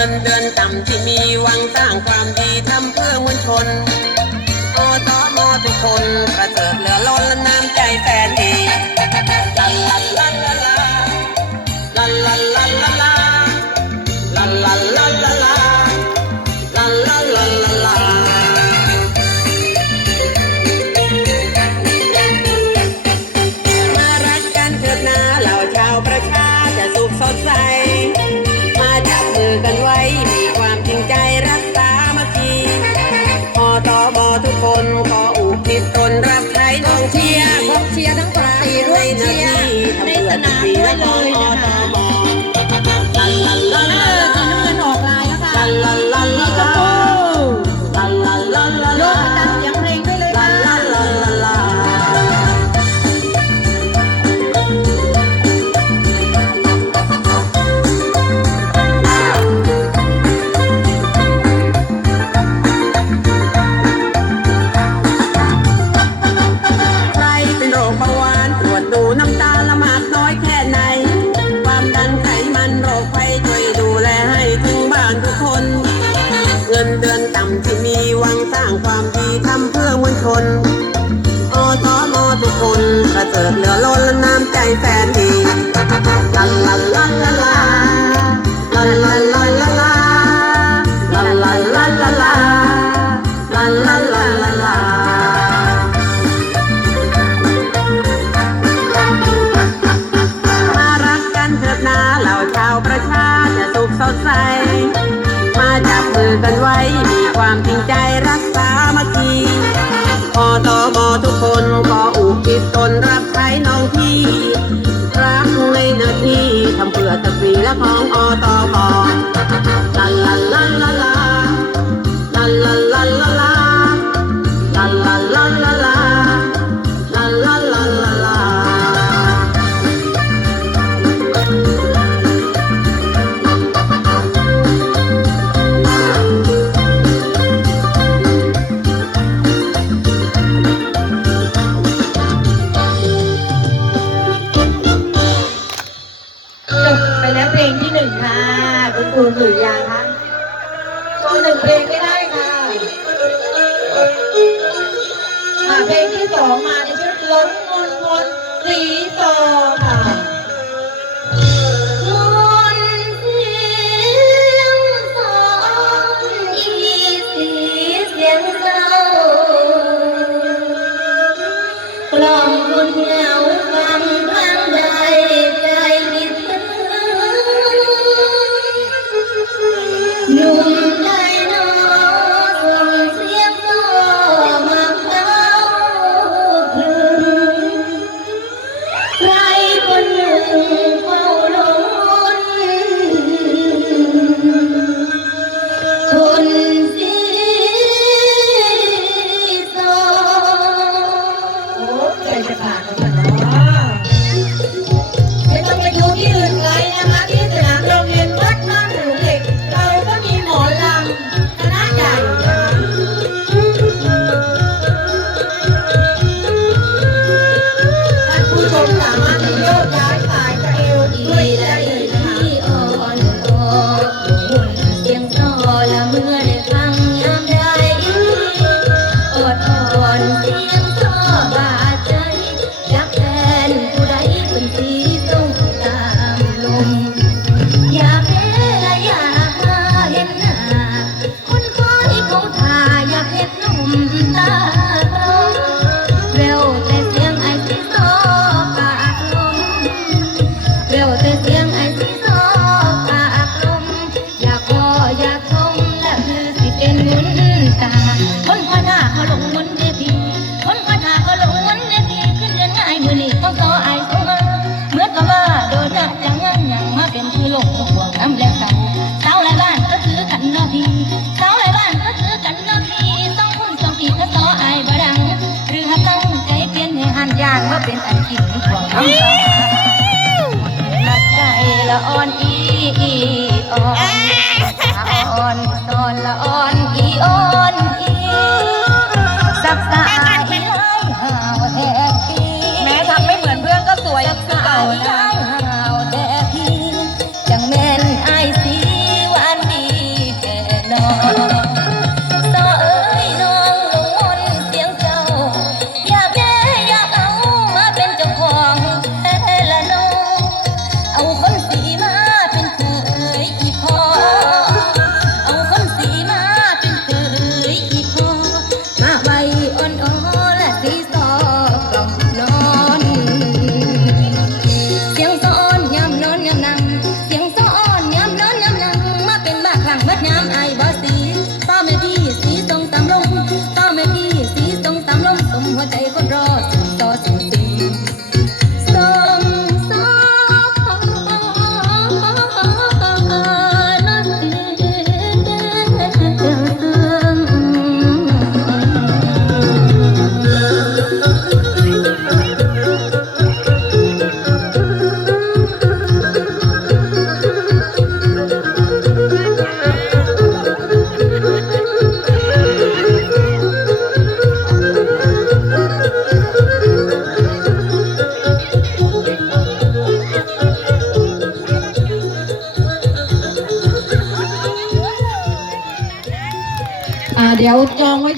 งินเดือนต่ำที่มีวังสร้างความดีทำเพื่อมวลชนอตมทุกคนประเสริฐเหลือล้นและน้ำใจแสนดีลัลัลัลัลัลัลัลัลัลัลั หน้าที่ทำเนโอสมทุกคนกระเจิดเหลือล้นน้ำใจแฟนดีลันลันลันลันลาลันลันลันลันลาลันลันลันลันลาลันลันมารักกันเถิดนาเหล่าชาวประชาจะสุขสดใสมาจับมือกันไว้มีความจริงใจรักษามาคี อตมทุกคนขออุกิศตนรับใช้น้องพี่ รักในหน้าที่ทำเพื่อสตรีและของอตม แล้วเพลงที่หนึ่งค่ะ คุณครูหรือยาคะโชว์หนึ่งเพลงไม่ได้ค่ะมะเพลงที่สองมาในชุดล้นมนมนสีสอง Coba. Em ăn thịt. ดี๋ยวจองไว้ช่วย